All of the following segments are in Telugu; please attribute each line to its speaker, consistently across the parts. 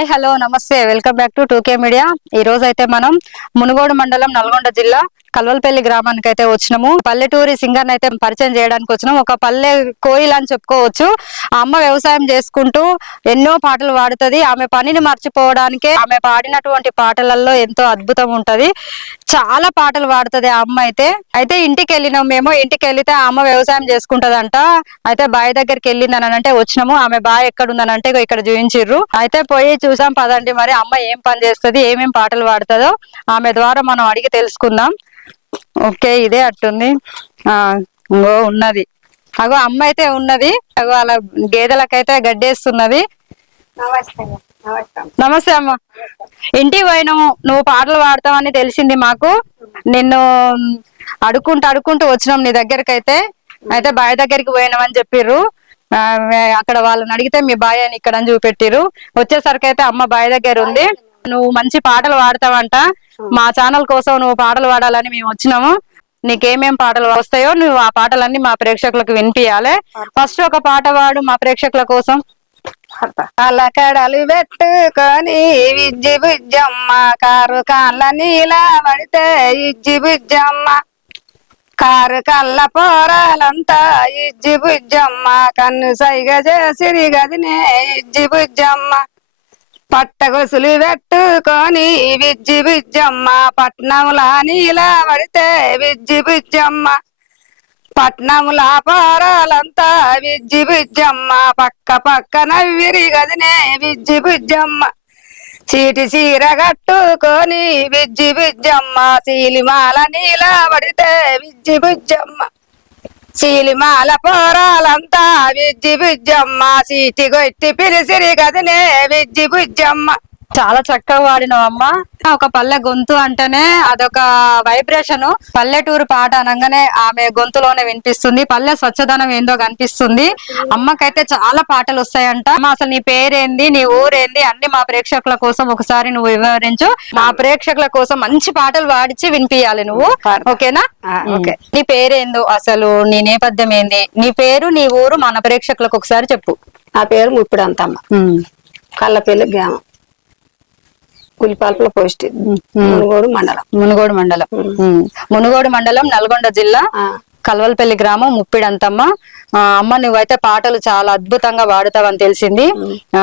Speaker 1: హాయ్ హలో నమస్తే. Welcome back to two K media. ఈ రోజు అయితే మనం మునుగోడు మండలం నల్గొండ జిల్లా కల్వలపల్లి గ్రామానికి అయితే వచ్చినాము. పల్లెటూరి సింగర్ అయితే పరిచయం చేయడానికి వచ్చినాము ఒక పల్లె కోయిల్ అని చెప్పుకోవచ్చు. అమ్మ వ్యవసాయం చేసుకుంటూ ఎన్నో పాటలు పాడుతుంది. ఆమె పనిని మర్చిపోవడానికే ఆమె పాడినటువంటి పాటలలో ఎంతో అద్భుతం ఉంటది. చాలా పాటలు పాడుతుంది ఆ అమ్మ అయితే. అయితే ఇంటికి వెళ్ళినాం మేము. ఇంటికి వెళ్తే ఆ అమ్మ వ్యవసాయం చేసుకుంటదంట. అయితే బావి దగ్గరికి వెళ్ళిందని అంటే వచ్చినాము. ఆమె బావి ఎక్కడ ఉందని అంటే ఇక్కడ చూపించిర్రు. అయితే పోయి చూసాం. పదండి మరి అమ్మ ఏం పని చేస్తుంది? ఏమేం పాటలు పాడుతుందో ఆమె ద్వారా మనం అడిగి తెలుసుకుందాం. ఓకే ఇదే అట్టుంది ఆ ఇంగో ఉన్నది. అగో అమ్మ అయితే ఉన్నది. అగో అలా గేదెలకైతే గడ్డేస్తున్నది.
Speaker 2: నమస్తే
Speaker 1: అమ్మ. ఇంటికి పోయినాము. నువ్వు పాటలు పాడతావని తెలిసింది మాకు. నిన్ను అడుక్కుంటూ అడుక్కుంటూ వచ్చినాం నీ దగ్గరికి అయితే అయితే బాయ్ దగ్గరికి పోయినామని చెప్పిర్రు. అక్కడ వాళ్ళని అడిగితే మీ బాయ్ అని ఇక్కడ అని చూపెట్టిర్రు. వచ్చేసరికి అయితే అమ్మ బాయ్ దగ్గర ఉంది నువ్వు మంచి పాటలు పాడతావంట. మా ఛానల్ కోసం నువ్వు పాటలు పాడాలని మేము వచ్చినాము. నీకేమేం పాటలు వస్తాయో నువ్వు ఆ పాటలన్నీ మా ప్రేక్షకులకు వినిపించాలి ఫస్ట్ ఒక పాట పాడు మా ప్రేక్షకుల కోసం.
Speaker 2: అలకడలు పెట్టుకొని విజ్జి బుజ్జమ్మ కారు కాళ్ళ నీలా పడితే ఇజ్జి బుజ్జమ్మ. కారు కళ్ళ పోరాలంతా ఇజ్జి బుజ్జమ్మ. కన్ను సైగ చేసిరి గదినే ఇజ్జి బుజ్జమ్మ. పట్టగొసులు పెట్టుకొని విజ్జి బుజ్జమ్మ పట్నంలా నీలా పడితే విజ్జి బుజ్జమ్మ పట్నముల పారాలంతా విజ్జి బుజ్జమ్మ పక్క పక్క నవ్విరి గదినే విజ్జి బుజ్జమ్మ చీటి చీర కట్టుకొని విజ్జి బుజ్జమ్మ సీలిమాల నీలా పడితే విజ్జి బుజ్జమ్మ సీలిమాల పోరాలంతా విజ్జి బుజ్జమ్మ సీటి గొట్టి పిలిసిరి గదినే విజ్జి బుజ్జమ్మ.
Speaker 1: చాలా చక్కగా వాడినావు అమ్మ. ఒక పల్లె గొంతు అంటేనే అదొక వైబ్రేషన్ పల్లెటూరు పాట అనగానే ఆమె గొంతులోనే వినిపిస్తుంది. పల్లె స్వచ్ఛదనం ఏందో కనిపిస్తుంది. అమ్మకైతే చాలా పాటలు వస్తాయంట. అమ్మ అసలు నీ పేరేంది? నీ ఊరేంది? అన్ని మా ప్రేక్షకుల కోసం ఒకసారి నువ్వు వివరించు. మా ప్రేక్షకుల కోసం మంచి పాటలు పాడిచి వినిపించాలి నువ్వు. ఓకేనా?
Speaker 2: ఓకే.
Speaker 1: నీ పేరేందో? అసలు నీ నేపథ్యం ఏంది? నీ పేరు నీ ఊరు మన ప్రేక్షకులకు ఒకసారి చెప్పు.
Speaker 2: నా పేరు ముప్పిడి అంతమ్మ కళ్ళపల్లి గ్రామం. కులిపాలపల పోస్ట్ మునుగోడు మండలం.
Speaker 1: మునుగోడు మండలం. మునుగోడు మండలం నల్గొండ జిల్లా కల్వలపల్లి గ్రామం ముప్పిడంతమ్మ. అమ్మ నువ్వైతే పాటలు చాలా అద్భుతంగా పాడుతావని తెలిసింది. ఆ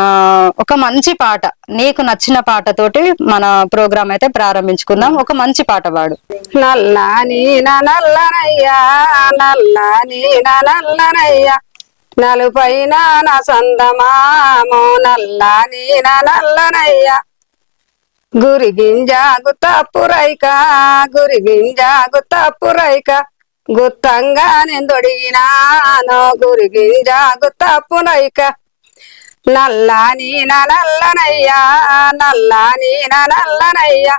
Speaker 1: ఒక మంచి పాట నీకు నచ్చిన పాటతోటి మన ప్రోగ్రామ్ అయితే ప్రారంభించుకుందాం. ఒక మంచి పాట పాడు
Speaker 2: నల్లని నా నల్లనయ్యా నల్లని నా నల్లనయ్యా నలుపైన నా సందమామో నల్లని నా నల్లనయ్యా గురి గింజ గుత్తపురైక గురి గింజ గుత్తపురైక గుత్తంగా నిందొడిగినాను గురి గింజ గుత్తపురైక నల్లని నా నల్లనయ్యా నల్లని నా నల్లనయ్యా.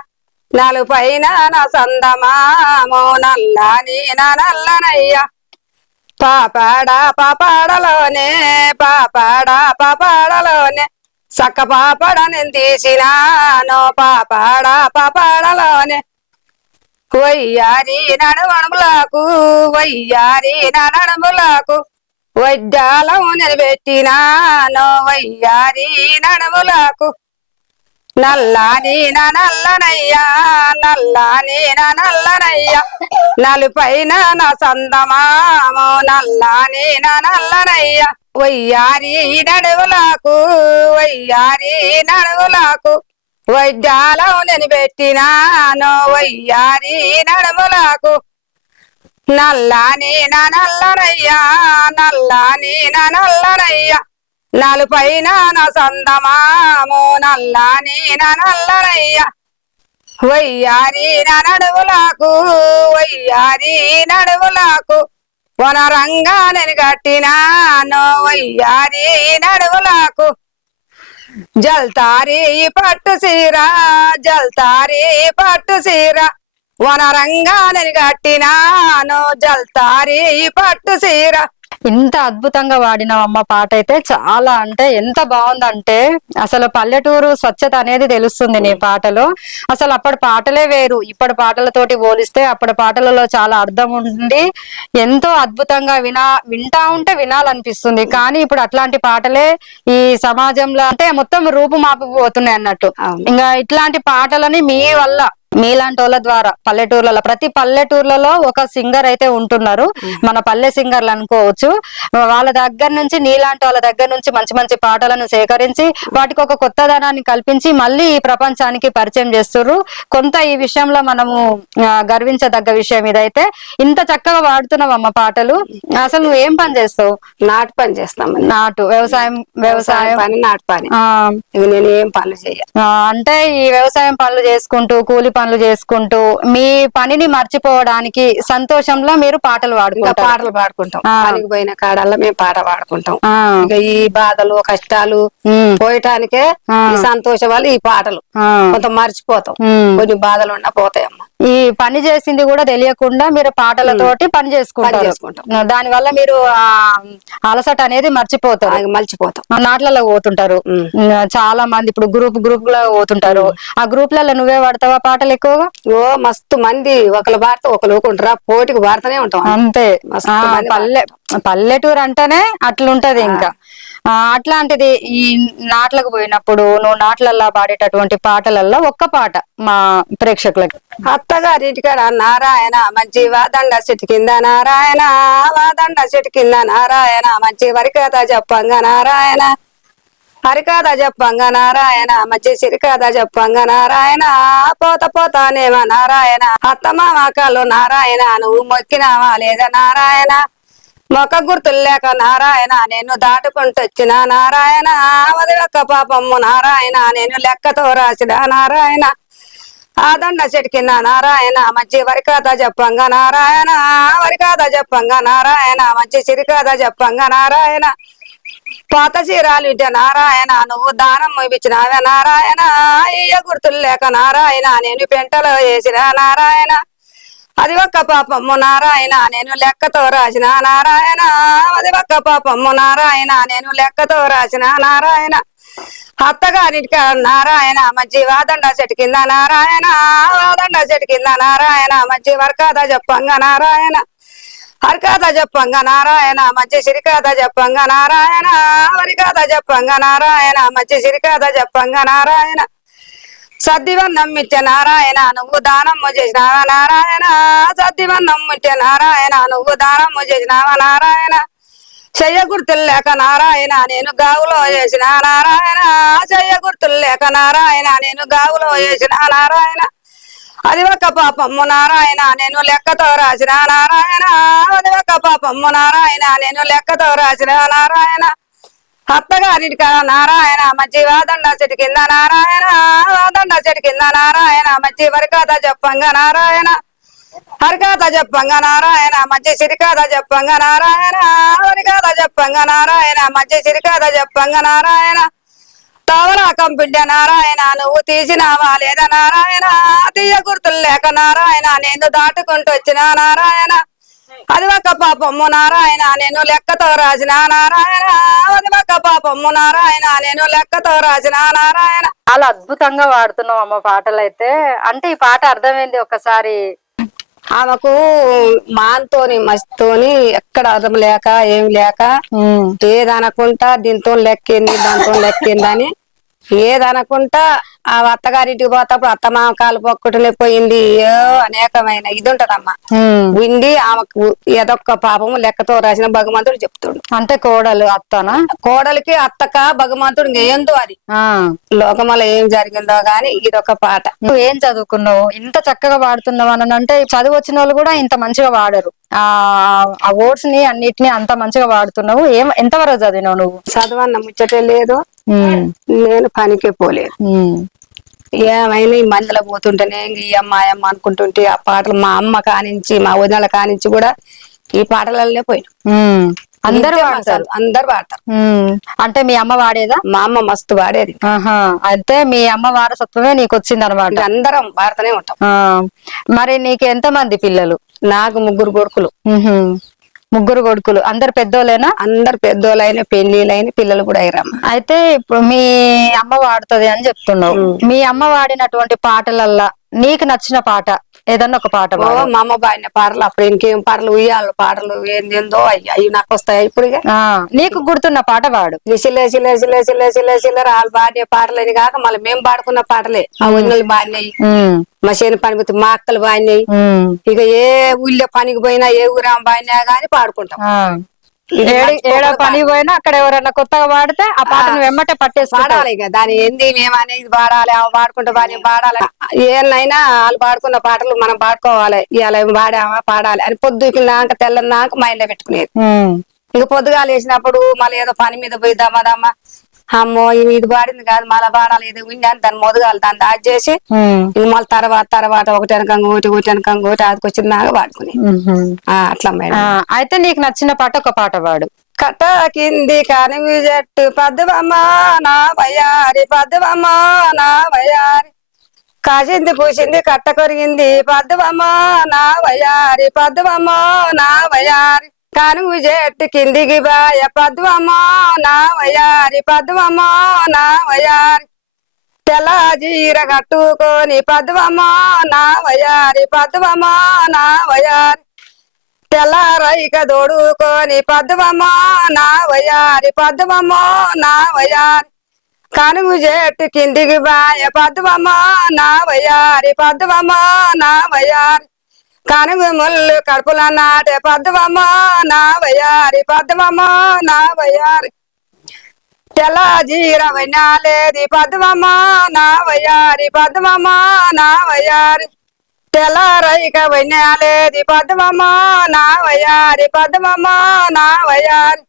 Speaker 2: నలుపైన నా సందమామో నల్లని నా నల్లనయ్యా. పాపాడ పాపాడలోనే పాపాడ పాపాడలోనే. సక్క పాపడ నేను తీసినానో పాపాడ పాపాడలోనే వయ్యారి నడవణములకు వయ్యారి నడములకు వజ్జాలం నేను పెట్టినానో వయ్యారి నడములకు. నల్లాని నా నల్లనయ్యా నల్లాని నా నల్లనయ్యా నలుపైన నా సందమామో నల్లాని నా నల్లనయ్యా వయ్యారి నడువులకు వయ్యారి నడువులకు వైద్యాలం నేను పెట్టినాను వయ్యారి నడుములకు. నల్లాని నా నల్లనయ్యా నల్లాని నా నల్లనయ్యా నలుపైన నా సందమామో నల్లాని నా నల్లనయ్యా వయ్యారి నా నడువులకు వయ్యారి నడువులకు. వనరంగా నేను కట్టినాను నడువులకు జల్తారి పట్టు సీర జల్తారి పట్టు సీర వనరంగా నేను కట్టినాను జల్తారి పట్టు సీర
Speaker 1: ఇంత అద్భుతంగా వాడిన అమ్మ పాట అయితే చాలా అంటే ఎంత బాగుందంటే అసలు పల్లెటూరు స్వచ్ఛత అనేది తెలుస్తుంది నీ పాటలో. అసలు అప్పటి పాటలే వేరు. ఇప్పటి పాటలతోటి పోలిస్తే అప్పటి పాటలలో చాలా అర్థం ఉండి ఎంతో అద్భుతంగా వినా వింటా ఉంటే వినాలనిపిస్తుంది. కానీ ఇప్పుడు అట్లాంటి పాటలే ఈ సమాజంలో అంటే మొత్తం రూపుమాపిపోతున్నాయి అన్నట్టు.
Speaker 2: అవును.
Speaker 1: ఇంకా ఇట్లాంటి పాటలని మీ వల్ల మీలాంటి వాళ్ళ ద్వారా పల్లెటూర్లలో ప్రతి పల్లెటూర్లలో ఒక సింగర్ అయితే ఉంటున్నారు. మన పల్లె సింగర్లు అనుకోవచ్చు. వాళ్ళ దగ్గర నుంచి నీలాంటి వాళ్ళ దగ్గర నుంచి మంచి మంచి పాటలను సేకరించి వాటికి ఒక కొత్తదనాన్ని కల్పించి మళ్ళీ ఈ ప్రపంచానికి పరిచయం చేస్తుర్రు. కొంత ఈ విషయంలో మనము గర్వించదగ్గ విషయం ఇదైతే. ఇంత చక్కగా వాడుతున్నావు అమ్మ పాటలు. అసలు నువ్వు ఏం పని చేస్తావు?
Speaker 2: నాటు పని చేస్తామని
Speaker 1: నాటు వ్యవసాయం వ్యవసాయం.
Speaker 2: పని నాటు పని. నేను ఏం పనులు
Speaker 1: అంటే ఈ వ్యవసాయం పనులు చేసుకుంటూ కూలి పనులు చేసుకుంటూ మీ పనిని మర్చిపోవడానికి సంతోషంలో మీరు పాటలు పాడుకుంటారు.
Speaker 2: పాటలు పాడుకుంటాం. పనికి పోయిన కాడల్లా మేము పాట పాడుకుంటాం. ఇక ఈ బాధలు కష్టాలు పోయటానికే. ఈ సంతోషం వల్ల ఈ పాటలు కొంత మర్చిపోతాం. కొన్ని బాధలు ఉన్నా పోతాయమ్మా.
Speaker 1: ఈ పని చేసింది కూడా తెలియకుండా మీరు పాటలతోటి పని చేసుకుంటారు.
Speaker 2: చేసుకుంటాం.
Speaker 1: దాని వల్ల మీరు ఆ అలసట అనేది మర్చిపోతారు.
Speaker 2: మర్చిపోతాం.
Speaker 1: నాట్లలో పోతుంటారు. చాలా మంది ఇప్పుడు గ్రూప్ గ్రూప్లో పోతుంటారు ఆ గ్రూప్లలో నువ్వే పాడతావా? పాటలు ఎక్కువగా?
Speaker 2: ఓ మస్తు మంది. ఒకరు పాడితే ఒకరు ఊకుంటారా పోటీకి పాడుతూనే ఉంటాం.
Speaker 1: అంతే.
Speaker 2: మస్తు మంది
Speaker 1: పల్లె పల్లెటూరు అంటేనే అట్లుంటది ఇంకా. అట్లాంటిది ఈ నాట్లకు పోయినప్పుడు నువ్వు నాట్లల్లా పాడేటటువంటి పాటలల్లో ఒక్క పాట మా ప్రేక్షకులకి.
Speaker 2: అత్తగారి ఇంటికాడ నారాయణ మంచి వాదండ చెట్టు కింద నారాయణ వాదండ చెట్టు కింద నారాయణ మంచి వరికథ చెప్పంగా నారాయణ. హరికాథ చెప్పంగా నారాయణ మంచి సిరికథ చెప్పంగా నారాయణ. పోత పోతానేమో నారాయణ. అత్తమ్మ మాకలు నారాయణ నువ్వు మొక్కినావా లేదా నారాయణ? మొక్క గుర్తులు లేక నారాయణ నేను దాటుకుంటొచ్చిన నారాయణ. అవది ఒక్క పాపమ్ము నారాయణ నేను లెక్కతో రాసిన నారాయణ. ఆదండ దండ నారాయణ మంచి వరికథ చెప్పంగా నారాయణ. వరికథ చెప్పంగా నారాయణ మంచి సిరికథ చెప్పంగా నారాయణ. పాత చీరాలు ఇంటే నారాయణ నువ్వు దానం ఇప్పించినావే నారాయణ. ఇయ్య గుర్తులు లేక నారాయణ నేను పెంటలో వేసిన నారాయణ. అది ఒక్క పాపమ్ము నారాయణ నేను లెక్కతో రాసిన నారాయణ. అది ఒక్క పాపమ్ము నారాయణ నేను లెక్కతో రాసిన నారాయణ. అత్తగారింటికి నారాయణ మంచి వాదండ చెట్టు కింద నారాయణ. వాదండ చెట్టు కింద నారాయణ మంచి వర్కాద చెప్పంగా నారాయణ. హరికథ చెప్పంగా నారాయణ మంచి సిరికథ చెప్పంగా నారాయణ హరికథ చెప్పంగా నారాయణ మంచి సిరికథ చెప్పంగా నారాయణ. సద్దివన్నం ఇచ్చే నారాయణ నువ్వు దానమ్మ చేసినావా నారాయణ? సద్దివన్నం ఇచ్చే నారాయణ నువ్వు దానమ్మ చేసినావా నారాయణ? చెయ్య గుర్తులు లేక నారాయణ నేను గావులో వేసిన నారాయణ. చెయ్య గుర్తులు లేక నారాయణ నేను గావులో వేసిన నారాయణ. అది ఒక పాపమ్ము నారాయణ నేను లెక్కతో రాసిన నారాయణ. అది ఒక పాపమ్ము నారాయణ నేను లెక్కతో రాసిన నారాయణ. అత్తగారింటికి నారాయణ మంచి వాదండ చెట్టు కింద నారాయణ. వాదండ చెట్టు కింద నారాయణ మంచి వరికథ చెప్పంగా నారాయణ. హరికథ చెప్పంగా నారాయణ మంచి సిరికథ చెప్పంగా నారాయణ. హరికథ చెప్పంగా నారాయణ మంచి సిరికథ చెప్పంగా నారాయణ. తవరాకం బిడ్డ నారాయణ నువ్వు తీసినావా లేదా నారాయణ? తీయ గుర్తులు లేక నారాయణ నేను దాటుకుంటూ వచ్చిన నారాయణ. అది ఒక పాపమ్ము నారాయణ నేను లెక్కతో రాసిన నారాయణ. అది ఒక పాపమ్ము నారాయణ నేను లెక్కతో రాసిన నారాయణ.
Speaker 1: చాలా అద్భుతంగా వాడుతున్నావు అమ్మ పాటలు అయితే అంటే ఈ పాట అర్థమైంది ఒకసారి.
Speaker 2: ఆమెకు మాన్తోని మస్తోని ఎక్కడ అర్థం లేక ఏం లేక ఏదనుకుంటా దీంతో లెక్కింది దాంతో లెక్కిందని ఏదనుకుంటా ఆ అత్తగారింటికి పోతప్పుడు అత్త మామ కాలు పొక్కుటలే పోయింది. ఏ అనేకమైన ఇది ఉంటదమ్మా
Speaker 1: ఉమ్.
Speaker 2: విండి ఆమెకు ఏదొక్క పాపము లెక్కతో రాసిన భగవంతుడు చెప్తుడు.
Speaker 1: అంటే కోడలు అత్తనా?
Speaker 2: కోడలికి అత్తక భగవంతుడు ఏందో అది.
Speaker 1: ఆ.
Speaker 2: లోకమల ఏం జరిగిందో గాని ఇదొక పాట.
Speaker 1: నువ్వు ఏం చదువుకున్నావు? ఇంత చక్కగా వాడుతున్నావు అని అంటే చదువు వచ్చిన వాళ్ళు కూడా ఇంత మంచిగా వాడరు ఆ ఆ వర్డ్స్ని అన్నిటిని అంత మంచిగా వాడుతున్నావు ఏం ఎంతవరకు చదివినావు నువ్వు?
Speaker 2: చదవన్న ముచ్చటే లేదు. నేను పనికే పోలేదు. ఏమైనా ఈ మందులో పోతుంటేనే ఈ అమ్మ ఆ అమ్మ అనుకుంటుంటే ఆ పాటలు మా అమ్మ కానించి మా వదినల కానించి కూడా ఈ పాటలనే పోయినాం.
Speaker 1: అందరూ వాడతారు.
Speaker 2: అందరు పాడతారు.
Speaker 1: ఉమ్, అంటే మీ అమ్మ వాడేదా
Speaker 2: మా అమ్మ మస్తు
Speaker 1: ఆహా. అయితే మీ అమ్మ వారసత్వమే నీకు వచ్చింది అనమాట
Speaker 2: అందరం పాడుతూనే ఉంటాం.
Speaker 1: మరి నీకు ఎంత మంది పిల్లలు?
Speaker 2: నాకు ముగ్గురు కొడుకులు.
Speaker 1: ముగ్గురు కొడుకులు. అందరు పెద్దోళ్ళేనా?
Speaker 2: అందరు పెద్దోళ్ళైన పెళ్ళిళ్ళైన పిల్లలు కూడా అయ్యారమ్మ
Speaker 1: అయితే ఇప్పుడు మీ అమ్మ వాడుతది అని చెప్తున్నావు. మీ అమ్మ వాడినటువంటి పాటలల్లా నీకు నచ్చిన పాట ఏదన్నా ఒక పాట
Speaker 2: ఓ
Speaker 1: పాడు.
Speaker 2: మా అమ్మ పాటలు అప్పుడు ఇంకేం పాటలు ఉయ్యాలి పాటలు ఏందేందో అయ్యి అవి నాకు వస్తాయి ఇప్పుడు ఇక
Speaker 1: ఆ నీకు గుర్తున్న పాట పాడు.
Speaker 2: సిలే సిలే సిలే సిలే సిలే సిలే వాళ్ళు పాడే పాటలని కాక మళ్ళీ మేము పాడుకున్న పాటలే. ఆ వదినలు బాడినాయి
Speaker 1: ఉమ్,
Speaker 2: మా చేను పని పోతే మా అక్కలు బాడినాయి
Speaker 1: ఉమ్,
Speaker 2: ఇక ఏ ఊళ్ళో పనికి పోయినా ఏ ఊరామ బాడినా గానీ పాడుకుంటాం.
Speaker 1: ఆ. ఏడి- పని పోయినా అక్కడ ఎవరైనా కొత్తగా పాడితే ఆ పాటను వెమ్మటే పట్టేసుకుంటా
Speaker 2: పాడాలి ఇక. దాని ఏంది మేమనేది పాడాలి ఆమె పాడుకుంటే బాగా పాడాలి. ఏనైనా వాళ్ళు పాడుకున్న పాటలు మనం పాడుకోవాలి. ఇవాళ పాడామా పాడాలి అని పొద్దుకినాక తెల్లన్నాక మైండ్లో పెట్టుకునేది. ఇక పొద్దుగాలు వేసినప్పుడు మళ్ళీ ఏదో పని మీద పోయి దమ్మదమ్మ అమ్మో ఇది పాడింది కాదు మళ్ళీ పాడాలి ఇది ఉంది అని దాన్ని మొదగాలి దాన్ని దాచి చేసి మళ్ళీ తర్వాత తర్వాత ఒకటి వెనకంగా ఒకటి ఒకటి వెనకంగా ఒకటి ఆదికొచ్చినాక పాడుకుని ఆ, అట్లా మేడం.
Speaker 1: అయితే నీకు నచ్చిన పాట ఒక పాట పాడు
Speaker 2: కట్ట కింది కనుగు జట్టు పద్దువమ్మ నా వయారి పద్దువమ్మ నా వయారి కాసింది పూసింది కట్ట కొరిగింది పద్దువమ్మ నా వయారి పద్దువమ్మ నా వయారి కనుగు జట్టు కిందికి బాయ పద్దువమ్మ నా వయారి పద్దువమ్మ నా వయారి తెల్ల జీర కట్టుకొని పద్దువమ్మ నా వయారి పద్దువమ్మ నా వయారి తెల్లారైక దోడుకొని పద్దువమ్మ నా వయారి పద్దువమ్మ నా వయారి కనుగు చెట్టు కిందికి బాయ పద్దువమ్మ నా వయారి పద్దువమ్మ నా కడుపుల నాటే పద్దువమ్మ నా వయారి పద్దువమ్మ నా వయారి తెల్ల జీర వైనాలేది పద్దువమ్మ నా వయారి పద్దువమ్మ నా వయారి తెల్లారైక వైనాలేది పద్మమ్మ నా వయారి పద్మమ్మ నా వయారి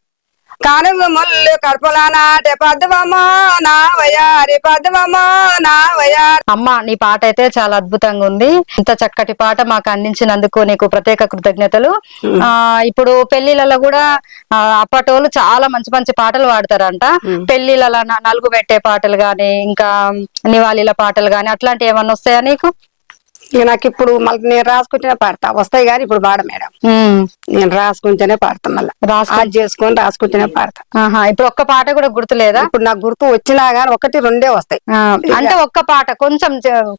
Speaker 2: కానుగు ముళ్ళు కడుపుల నాటే పద్మమ్మ నా వయారి పద్మమ్మ నా వయారి
Speaker 1: అమ్మ నీ పాట అయితే చాలా అద్భుతంగా ఉంది. ఇంత చక్కటి పాట మాకు అందించినందుకు నీకు ప్రత్యేక కృతజ్ఞతలు. ఆ ఇప్పుడు పెళ్ళిళ్ళలో కూడా అప్పటోళ్ళు చాలా మంచి మంచి పాటలు పాడతారంట. పెళ్ళిళ్ళలో న- నలుగు పెట్టే పాటలు గాని ఇంకా నివాళీల పాటలు గాని అట్లాంటి ఏమన్నా వస్తాయా నీకు?
Speaker 2: ఇక నాకు ఇప్పుడు మళ్ళీ నేను రాసుకుంటేనే పాడతా. వస్తాయి కానీ ఇప్పుడు పాడ మేడం. నేను రాసుకుంటేనే పాడతా మళ్ళీ. ఆజ్ చేసుకొని రాసుకుంటేనే పాడతా.
Speaker 1: ఇప్పుడు ఒక్క పాట కూడా గుర్తులేదా?
Speaker 2: ఇప్పుడు నాకు గుర్తు వచ్చినా గానీ ఒకటి రెండే వస్తాయి.
Speaker 1: అంటే ఒక్క పాట కొంచెం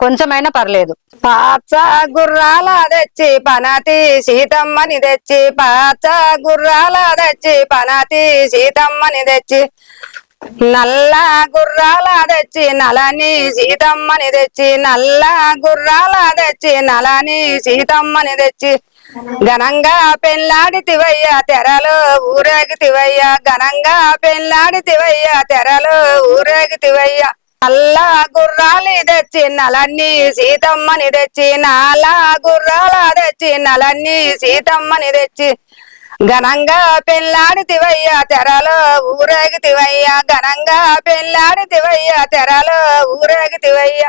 Speaker 1: కొంచెమైనా పర్లేదు.
Speaker 2: పాచ గుర్రాల తెచ్చి పనతి సీతమ్మని తెచ్చి పాచ గుర్రాల తెచ్చి పనతి సీతమ్మని తెచ్చి నల్ల గుర్రాల తెచ్చి నలని సీతమ్మని తెచ్చి నల్ల గుర్రాల తెచ్చి నలని సీతమ్మని తెచ్చి. ఘనంగా పెళ్ళాడితివయ్య తెరలో ఊరేగితివయ్య. ఘనంగా పెళ్ళాడితివయ్య తెరలో ఊరేగితివయ్య. నల్ల గుర్రాలు తెచ్చి నలన్ని సీతమ్మని తెచ్చి నాలా గుర్రాల తెచ్చి నలన్ని సీతమ్మని తెచ్చి. ఘనంగా పెళ్ళాడితివయ్య తెరలో ఊరేగితివయ్య. ఘనంగా పెళ్ళాడితివయ్య తెరలో ఊరేగితివయ్య.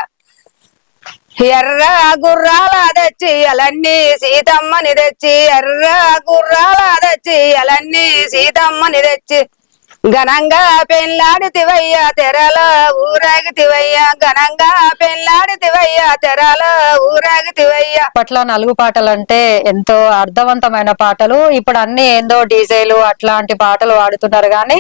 Speaker 2: ఎర్ర గుర్రాల తెచ్చి అలన్నీ సీతమ్మని తెచ్చి ఎర్ర గుర్రాల తెచ్చి అలన్నీ సీతమ్మని తెచ్చి. ఘనంగా పెళ్ళాడితివయ్య ఊరాగి ఊరేగితివయ్య. ఘనంగా పెళ్ళాడితివయ్య ఊరాగి ఊరేగితివయ్య.
Speaker 1: అప్పట్లో నలుగు పాటలు అంటే ఎంతో అర్థవంతమైన పాటలు. ఇప్పుడు అన్ని ఏందో డీజేలు అట్లాంటి పాటలు వాడుతున్నారు కానీ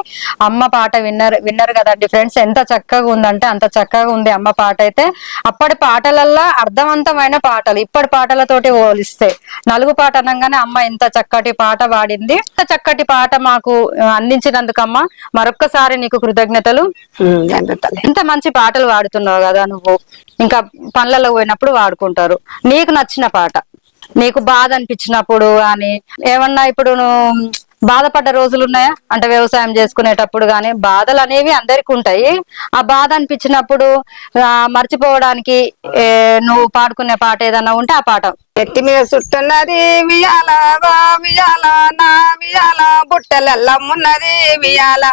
Speaker 1: అమ్మ పాట విన్నర్ విన్నర్ కదండి ఫ్రెండ్స్. ఎంత చక్కగా ఉందంటే అంత చక్కగా ఉంది అమ్మ పాట అయితే. అప్పటి పాటలల్లా అర్థవంతమైన పాటలు ఇప్పటి పాటలతోటి పోలిస్తే. నలుగు పాట అనగానే అమ్మ ఇంత చక్కటి పాట పాడింది. ఇంత చక్కటి పాట మాకు అందించినందుకమ్మా. మరొక్కసారి నీకు కృతజ్ఞతలు.
Speaker 2: ఎంత.
Speaker 1: ఇంత మంచి పాటలు పాడుతున్నావు కదా నువ్వు. ఇంకా పనులలో పోయినప్పుడు వాడుకుంటారు. నీకు నచ్చిన పాట. నీకు బాధ అనిపించినప్పుడు కానీ ఏమన్నా ఇప్పుడు నువ్వు బాధపడ్డ రోజులు ఉన్నాయా అంటే వ్యవసాయం చేసుకునేటప్పుడు కానీ బాధలు అనేవి అందరికీ ఉంటాయి. ఆ బాధ అనిపించినప్పుడు మర్చిపోవడానికి నువ్వు పాడుకునే పాట ఏదన్నా ఉంటే ఆ పాట.
Speaker 2: ఎత్తి మీద చుట్టున్నది వియాల వా వియాల నా వియాల బుట్టలెల్లమ్మున్నది వియాల.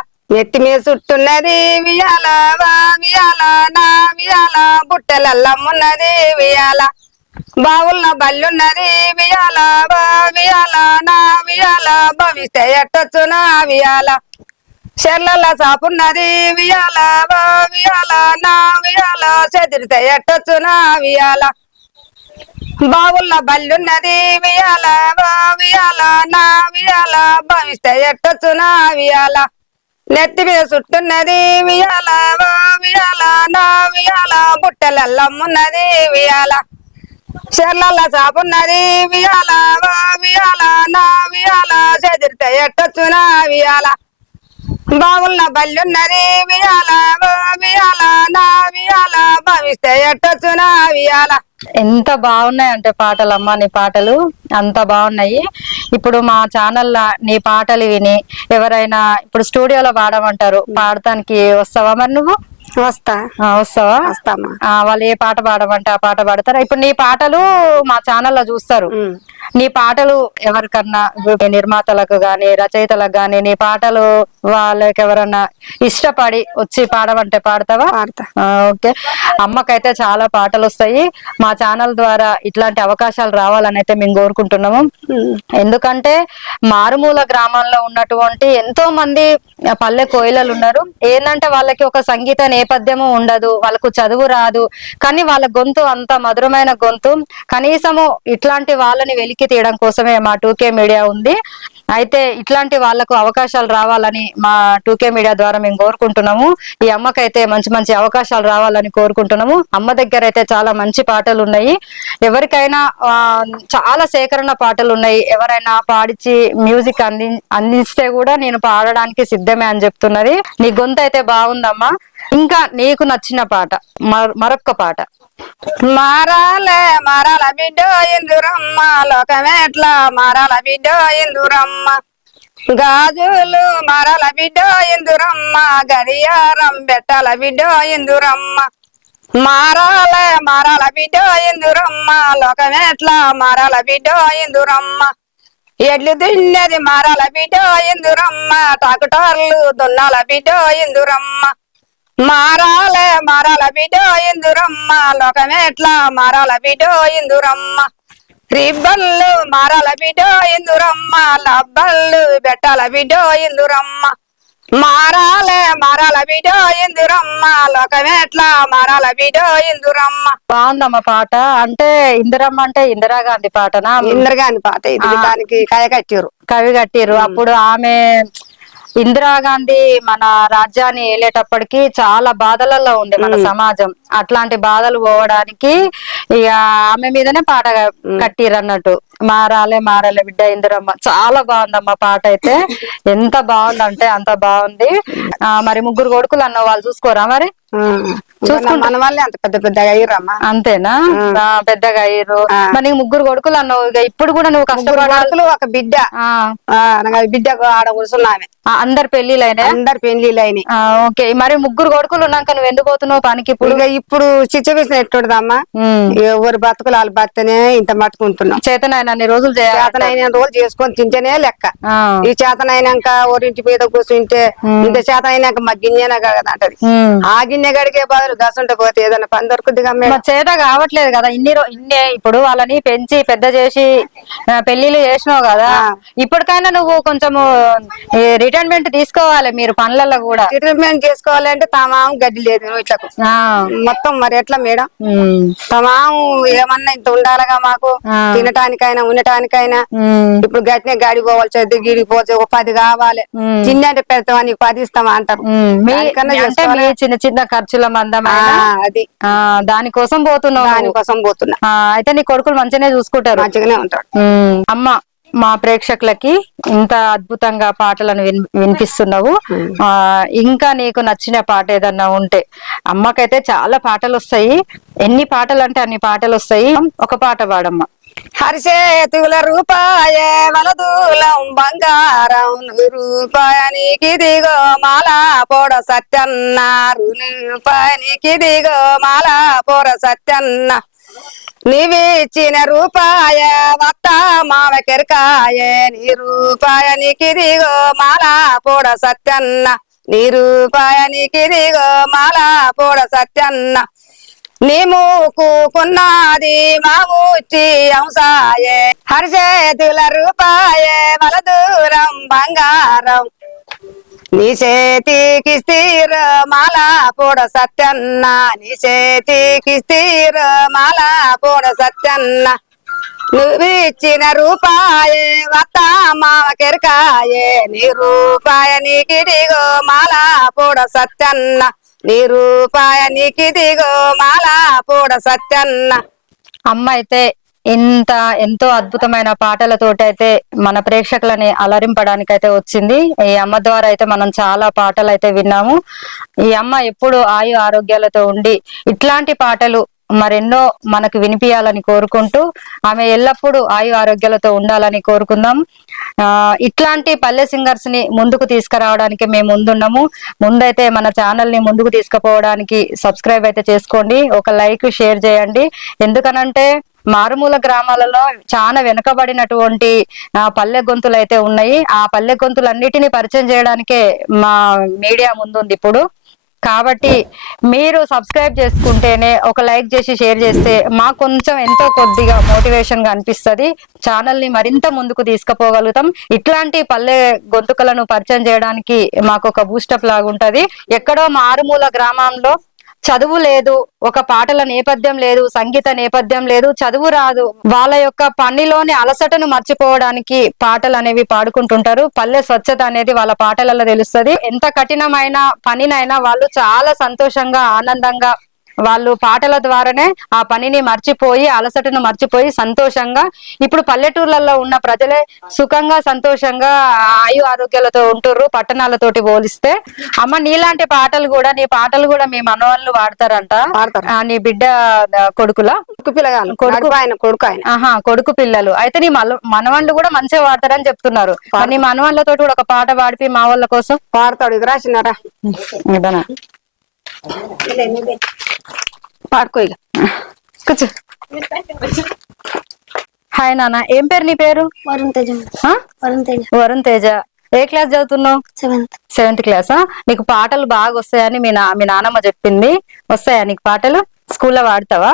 Speaker 2: ఎత్తి మీద చుట్టున్నది వియాల వా వియాల నా వియాల బుట్టలెల్లమ్మున్నది వియాల. బావుల బల్లున్నది వియాల బావియాల నా వియాల భవిస్తే ఎట్టొచ్చు నా వియాల. చెర్లల సాపున్నది వియాల బావియాల నా వియాల చెదిరితే ఎట్టొచ్చు నా వియాల. బావుల్ల బల్లున్నది వియాల బావియాల నా వియాల భవిస్తే ఎట్టొచ్చు నా వియాల. నెత్తి మీద చుట్టున్నది వియాల బావియాల నా వియాల బుట్టలల్లమ్మున్నది వియాల. చెర్లల్ల చాపున్నది వియాల వా వియాల నా వియాల చెదిరితే ఎట్టొచ్చు నా వియాల బావుల్ల బల్లున్నది వియాల వా వియాల నా వియాల భవిస్తే ఎట్టొచ్చు నా వియాల
Speaker 1: ఎంత బాగున్నాయి అంటే పాటలు అమ్మ నీ పాటలు అంత బాగున్నాయి. ఇప్పుడు మా ఛానల్లో నీ పాటలు విని ఎవరైనా ఇప్పుడు స్టూడియోలో పాడమంటారు పాడటానికి వస్తావా మరి నువ్వు?
Speaker 2: వస్తా.
Speaker 1: వస్తావా?
Speaker 2: వస్తామా?
Speaker 1: వాళ్ళు ఏ పాట పాడమంటే ఆ పాట పాడతారు. ఇప్పుడు నీ పాటలు మా ఛానల్లో చూస్తారు. నీ పాటలు ఎవరికన్నా నిర్మాతలకు గాని రచయితలకు గాని నీ పాటలు వాళ్ళకి ఎవరన్నా ఇష్టపడి వచ్చి పాడమంటే పాడతావా? ఓకే. అమ్మకైతే చాలా పాటలు వస్తాయి మా ఛానల్ ద్వారా ఇట్లాంటి అవకాశాలు రావాలని అయితే మేము కోరుకుంటున్నాము. ఎందుకంటే మారుమూల గ్రామాల్లో ఉన్నటువంటి ఎంతో మంది పల్లె కోయిలలు ఉన్నారు ఏంటంటే వాళ్ళకి ఒక సంగీత నేపథ్యము ఉండదు. వాళ్ళకు చదువు రాదు. కానీ వాళ్ళ గొంతు అంత మధురమైన గొంతు. కనీసము ఇట్లాంటి వాళ్ళని వెలికి తీయడం కోసమే మా టూకే మీడియా ఉంది. అయితే ఇట్లాంటి వాళ్ళకు అవకాశాలు రావాలని మా టూకే మీడియా ద్వారా మేము కోరుకుంటున్నాము. ఈ అమ్మకైతే మంచి మంచి అవకాశాలు రావాలని కోరుకుంటున్నాము. అమ్మ దగ్గర అయితే చాలా మంచి పాటలు ఉన్నాయి. ఎవరికైనా చాలా సేకరణ పాటలు ఉన్నాయి. ఎవరైనా పాడిచి మ్యూజిక్ అంది అందిస్తే కూడా నేను పాడడానికి సిద్ధమే అని చెప్తున్నది. నీ గొంతు అయితే బాగుందమ్మా. ఇంకా నీకు నచ్చిన పాట మరొక్క పాట.
Speaker 2: మారాలే మారాల బిడ్డ ఇందురమ్మ. లోకమేట్ల మారాల బిడ్డ ఇందురమ్మ. గాజులు మారాల బిడ్డ ఇందురమ్మ. గడియారం బెట్టాల బిడ్డ ఇందురమ్మ. మారాలే మారాల బిడ్డ ఇందురమ్మ. లోకమేట్ల మారాల బిడ్డ ఇందురమ్మ. ఎడ్లు దున్నది మారాల బిడ్డో ఇందురమ్మ. టాకుటార్లు దున్నాల బిడ్డో ఇందురమ్మ. మారాల మారాల బిడ్డ ఇందురమ్మ. లోకమేట్లా మారాల బిడ్డ ఇందురమ్మ. రిబ్బన్లు మారాల బిడ్డ ఇందురమ్మ. లబ్బన్లు బెట్టాల బిడ్డ ఇందురమ్మ. మారాలే మారాల బిడ్డ ఇందురమ్మ. లోకమేట్లా మారాల బిడ్డ ఇందురమ్మ.
Speaker 1: బాగుందమ్మా పాట. అంటే ఇందిరమ్మ అంటే ఇందిరాగాంధీ పాటనా?
Speaker 2: ఇందిరగాని పాట. ఇది దానికి కాయ కట్టారు
Speaker 1: కవి కట్టిరు అప్పుడు ఆమె ఇందిరాగాంధీ మన రాజ్యాన్ని ఏలేటప్పటికి చాలా బాధలలో ఉంది మన సమాజం. అట్లాంటి బాధలు పోవడానికి ఇక ఆమె మీదనే పాట కట్టిరు అన్నట్టు మారాలే మారాలే బిడ్డ ఇందిరమ్మ. చాలా బాగుందమ్మా పాట అయితే. ఎంత బాగుందంటే అంత బాగుంది. ఆ మరి ముగ్గురు కొడుకులు అన్న వాళ్ళు చూసుకోరా మరి?
Speaker 2: చూసుకుంటా. మన వాళ్ళే అంత పెద్ద పెద్దగా అయ్యిరమ్మా
Speaker 1: అంతేనా? ఆ, పెద్దగా అయ్యారు మరి నీకు ముగ్గురు కొడుకులు అన్నావు. ఇక ఇప్పుడు కూడా నువ్వు కష్టపడాలి.
Speaker 2: కొడుకులు ఒక బిడ్డ.
Speaker 1: ఆ,
Speaker 2: ఆ, అనగా బిడ్డ ఆడ కూర్చున్నామే.
Speaker 1: ఆ, అందరు పెళ్ళిలైనా
Speaker 2: అందరు పెళ్ళిళ్ళు అయినాయి
Speaker 1: ఓకే. మరి ముగ్గురు కొడుకులు ఉన్నాక నువ్వు ఎందుకు పోతున్నావు పనికి ఇప్పుడు?
Speaker 2: ఇక ఇప్పుడు సిచ్యువేషన్ ఎట్టుదమ్మా
Speaker 1: ఉమ్.
Speaker 2: ఎవరు బతుకులు వాళ్ళు బతనే ఇంత మట్టుకుంటున్నాం.
Speaker 1: చేతనైనా అన్ని రోజులు చేయాలి.
Speaker 2: చేతనైన రోజులు చేసుకొని తింటేనే లెక్క.
Speaker 1: ఆ,
Speaker 2: ఈ చేతనైనాక ఓరింటి మీద కూర్చుంటే ఇంత చేతనైనాక మా గిన్నెన కదా అంటది.
Speaker 1: ఉమ్.
Speaker 2: ఆ గిన్నె గడిగే బదులు గసంట పోతే ఏదైనా పని దొరుకుద్దిగా
Speaker 1: మరి చేత కావట్లేదు కదా. ఇన్ని ఇన్ని ఇప్పుడు వాళ్ళని పెంచి పెద్ద చేసి పెళ్ళిళ్ళు చేసినావు కదా. ఇప్పటికైనా నువ్వు కొంచెము రిటైర్మెంట్ తీసుకోవాలి మీరు పనులలో కూడా.
Speaker 2: ట్రీట్మెంట్ చేసుకోవాలంటే తమాం గడ్డి లేదు ఇట్లకు
Speaker 1: ఆ,
Speaker 2: మొత్తం మరి ఎట్లా మేడం?
Speaker 1: ఉమ్,
Speaker 2: తమాం ఏమన్నా ఇంత ఉండాలిగా మాకు. తినటానికైనా ఉండటానికైనా? ఇప్పుడు గట్టినే గాడి పోవాలి చదివి గిడికి పోతే ఒక పది కావాలి. చిన్న అంటే పెడతామా నీకు పది ఇస్తామా అంటారు.
Speaker 1: మీ మీ. చిన్న చిన్న ఖర్చుల మందమైన?
Speaker 2: అది.
Speaker 1: ఆ, దానికోసం పోతున్నావు.
Speaker 2: దానికోసం పోతున్నా.
Speaker 1: అయితే నీ కొడుకులు మంచిగానే చూసుకుంటారు.
Speaker 2: మంచిగానే ఉంటాడు
Speaker 1: ఉమ్, అమ్మ మా ప్రేక్షకులకి ఇంత అద్భుతంగా పాటలను విన్ వినిపిస్తున్నావు. ఆ ఇంకా నీకు నచ్చిన పాట ఏదన్నా ఉంటే అమ్మకైతే చాలా పాటలు వస్తాయి ఎన్ని పాటలు అంటే అన్ని పాటలు వస్తాయి ఒక పాట పాడమ్మ.
Speaker 2: హరిచేతుల రూపాయ వలదూలం బంగారం. రూపాయనికి దిగో మాల పొడ సత్యన్న. రూపాయనికి దిగో మాల పొడ సత్యన్న. నీవిచ్చిన రూపాయ వత్త మావ కెరకాయ. నీ రూపాయనికి దిగో మాల పొడ సత్యన్న. నీ రూపాయనికి దిగో మాల పొడ సత్యన్న. నీ కొన్నది మా ఊచి అంశాయే. హరిచేతుల రూపాయే మల దూరం బంగారం. నీ చేతికి స్థిర మాల పొడ సత్యన్న నీ చేతికి స్థిర మాల పొడ సత్యన్న. నువ్వు ఇచ్చిన రూపాయే వత్త మామ కెరకాయే నీ రూపాయ నీకిదిగో మాల పూడ సత్యన్న. నీ రూపాయ నీకిదిగో మాల పూడ సత్యన్న.
Speaker 1: అమ్మ అయితే ఇంత ఎంతో అద్భుతమైన పాటలతోటి అయితే మన ప్రేక్షకులని అలరింపడానికి అయితే వచ్చింది. ఈ అమ్మ ద్వారా అయితే మనం చాలా పాటలు అయితే విన్నాము. ఈ అమ్మ ఎప్పుడు ఆయు ఆరోగ్యాలతో ఉండి ఇట్లాంటి పాటలు మరెన్నో మనకు వినిపించాలని కోరుకుంటూ ఆమె ఎల్లప్పుడూ ఆయు ఆరోగ్యాలతో ఉండాలని కోరుకుందాం. ఇట్లాంటి పల్లె సింగర్స్ని ముందుకు తీసుకురావడానికి మేము ముందున్నాము. ముందైతే మన ఛానల్ని ముందుకు తీసుకుపోవడానికి సబ్స్క్రైబ్ అయితే చేసుకోండి. ఒక లైక్ షేర్ చేయండి. ఎందుకనంటే మారుమూల గ్రామాలలో చాలా వెనుకబడినటువంటి పల్లె గొంతులు అయితే ఉన్నాయి. ఆ పల్లె గొంతులన్నిటినీ పరిచయం చేయడానికే మా మీడియా ముందుంది ఇప్పుడు. కాబట్టి మీరు సబ్స్క్రైబ్ చేసుకుంటేనే ఒక లైక్ చేసి షేర్ చేస్తే మాకు కొంచెం ఎంతో కొద్దిగా మోటివేషన్గా అనిపిస్తుంది. ఛానల్ని మరింత ముందుకు తీసుకుపోగలుగుతాం. ఇట్లాంటి పల్లె గొంతుకలను పరిచయం చేయడానికి మాకు ఒక బూస్టప్ లాగా ఉంటుంది ఎక్కడో మారుమూల గ్రామంలో చదువు లేదు ఒక పాటల నేపథ్యం లేదు సంగీత నేపథ్యం లేదు చదువు రాదు. వాళ్ళ యొక్క పనిలోని అలసటను మర్చిపోవడానికి పాటలు అనేవి పాడుకుంటుంటారు. పల్లె స్వచ్ఛత అనేది వాళ్ళ పాటలలో తెలుస్తది. ఎంత కఠినమైన పనినైనా వాళ్ళు చాలా సంతోషంగా ఆనందంగా వాళ్ళు పాటల ద్వారానే ఆ పనిని మర్చిపోయి అలసటను మర్చిపోయి సంతోషంగా ఇప్పుడు పల్లెటూర్లలో ఉన్న ప్రజలే సుఖంగా సంతోషంగా ఆయు ఆరోగ్యాలతో ఉంటుర్రు పట్టణాలతోటి పోలిస్తే. అమ్మ నీలాంటి పాటలు కూడా నీ పాటలు కూడా మీ మనవాళ్ళు వాడతారంట.
Speaker 2: పాడతారు.
Speaker 1: ఆ, నీ బిడ్డ కొడుకులా?
Speaker 2: కొడుకు పిల్లగాలు
Speaker 1: కొడుకు.
Speaker 2: కొడుకు ఆయన కొడుకు ఆయన.
Speaker 1: ఆహా కొడుకు పిల్లలు. అయితే నీ మనవాళ్ళు కూడా మంచిగా వాడతారని చెప్తున్నారు. నీ మనవాళ్ళతో కూడా ఒక పాట పాడిపి మా వాళ్ళ కోసం.
Speaker 2: పాడతాడు ఇది రాసినారా?
Speaker 1: ఇదనా
Speaker 2: పాడుకో ఇక.
Speaker 1: కూర్చో. హాయ్ నాన్న ఏం పేరు నీ పేరు?
Speaker 3: వరుణ్ తేజ? వరుణ్ తేజ.
Speaker 1: వరుణ్ తేజ. ఏ క్లాస్ చదువుతున్నావు?
Speaker 3: సెవెంత్.
Speaker 1: సెవెంత్ క్లాసా? నీకు పాటలు బాగా వస్తాయని మీ నా మీ నానమ్మ చెప్పింది. వస్తాయా నీకు పాటలు? స్కూల్లో పాడతావా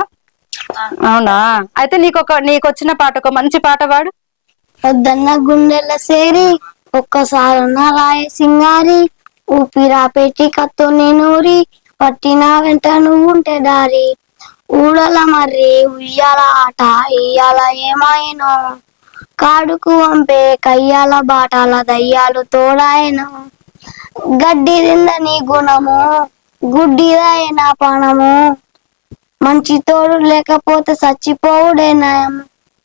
Speaker 1: అవునా? అయితే నీకు ఒక నీకు వచ్చిన పాట ఒక మంచి పాట పాడు
Speaker 3: వద్దన్న గుండెల సేరి ఒక్కసారి రాయ సింగారి ఊపిరా పెట్టి కత్తో నేనూరి పట్టిన వెంట నువ్వుంటే దారి. ఊడల మర్రి ఉయ్యాల ఆట ఇయ్యాల ఏమాయనో. కాడుకు వంపే కయ్యాల బాటాల దయ్యాలు తోడాయను. గడ్డి నీ గుణము గుడ్డిదాయన పణము మంచి తోడు లేకపోతే చచ్చిపోవుడే నయం.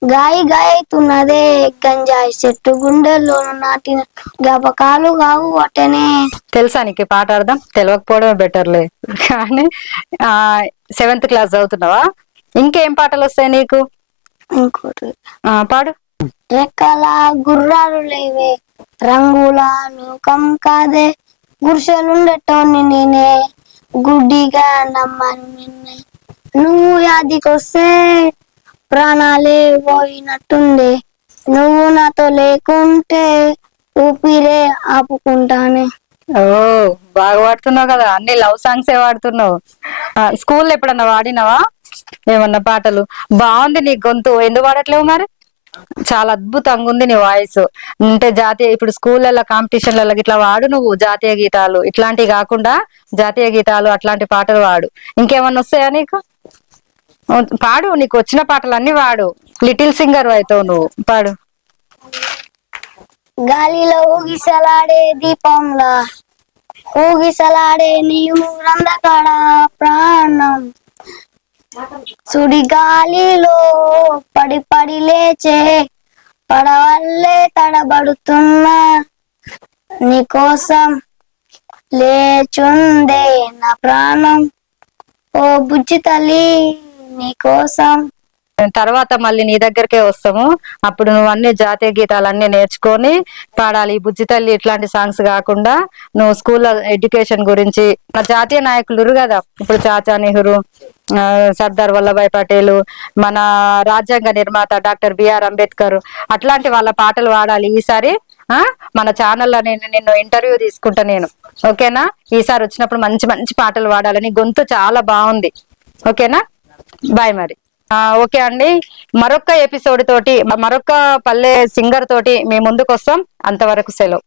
Speaker 3: గాయి గాయతున్నదే గంజాయి చెట్టు గుండెల్లో నాటిన జ్ఞాపకాలు కావు అటనే
Speaker 1: తెలుసా నీకు పాట అర్థం? తెలియకపోవడమే బెటర్లే. కానీ ఆ సెవెంత్ క్లాస్ చదువుతున్నావా? ఇంకేం పాటలు వస్తాయి నీకు?
Speaker 3: ఇంకోటి.
Speaker 1: ఆ, పాడు.
Speaker 3: రెక్కల గుర్రాలు లేవే రంగుల లోకం కాదే గుర్షలుండటోని నేనే గుడ్డిగా నమ్మను నిన్నే. నువ్వు యాదికొస్తే ప్రాణాలే పోయినట్టుండే. నువ్వు నాతో లేకుంటే ఊపిరే ఆపుకుంటానే.
Speaker 1: ఓ బాగా పాడుతున్నావు కదా. అన్ని లవ్ సాంగ్స్ ఏ పాడుతున్నావు. స్కూల్లో ఎప్పుడన్నా వాడినావా ఏమన్నా పాటలు? బాగుంది నీ గొంతు. ఎందుకు పాడట్లేవు మరి? చాలా అద్భుతంగా ఉంది నీ వాయిస్ అంటే జాతీయ ఇప్పుడు స్కూళ్ళల్లో కాంపిటీషన్లలో ఇట్లా వాడు నువ్వు జాతీయ గీతాలు. ఇట్లాంటివి కాకుండా జాతీయ గీతాలు అట్లాంటి పాటలు వాడు. ఇంకేమన్నా వస్తాయా నీకు? పాడు నీకు వచ్చిన పాటలన్నీ వాడు. లిటిల్ సింగర్ అవుతావు నువ్వు. పాడు.
Speaker 3: గాలిలో ఊగిసలాడే దీపంలా. ఊగిసలాడే నీవు ఊరందకాడ ప్రాణం. సుడి గాలిలో పడి పడి లేచే పడవల్లే తడబడుతున్నా నీకోసం లేచుందే నా ప్రాణం. ఓ బుజ్జి తల్లి. నీకోసం.
Speaker 1: తర్వాత మళ్ళీ నీ దగ్గరకే వస్తాము. అప్పుడు నువ్వు అన్ని జాతీయ గీతాలన్నీ నేర్చుకొని పాడాలి. ఈ బుజ్జి తల్లి ఇట్లాంటి సాంగ్స్ కాకుండా నువ్వు స్కూల్లో ఎడ్యుకేషన్ గురించి మన జాతీయ నాయకులు కదా. ఇప్పుడు చాచా నెహ్రూ సర్దార్ వల్లభాయ్ పటేల్ మన రాజ్యాంగ నిర్మాత డాక్టర్ బిఆర్ అంబేద్కర్ అట్లాంటి వాళ్ళ పాటలు పాడాలి. ఈసారి ఆ మన ఛానల్లో నేను నిన్ను ఇంటర్వ్యూ తీసుకుంటా నేను. ఓకేనా? ఈసారి వచ్చినప్పుడు మంచి మంచి పాటలు పాడాలని గొంతు చాలా బాగుంది. ఓకేనా? బాయ్ మరి. ఆ, ఓకే అండి. మరొక ఎపిసోడ్ తోటి మరొక పల్లె సింగర్ తోటి మీ ముందుకు వస్తాం అంతవరకు సెలవు.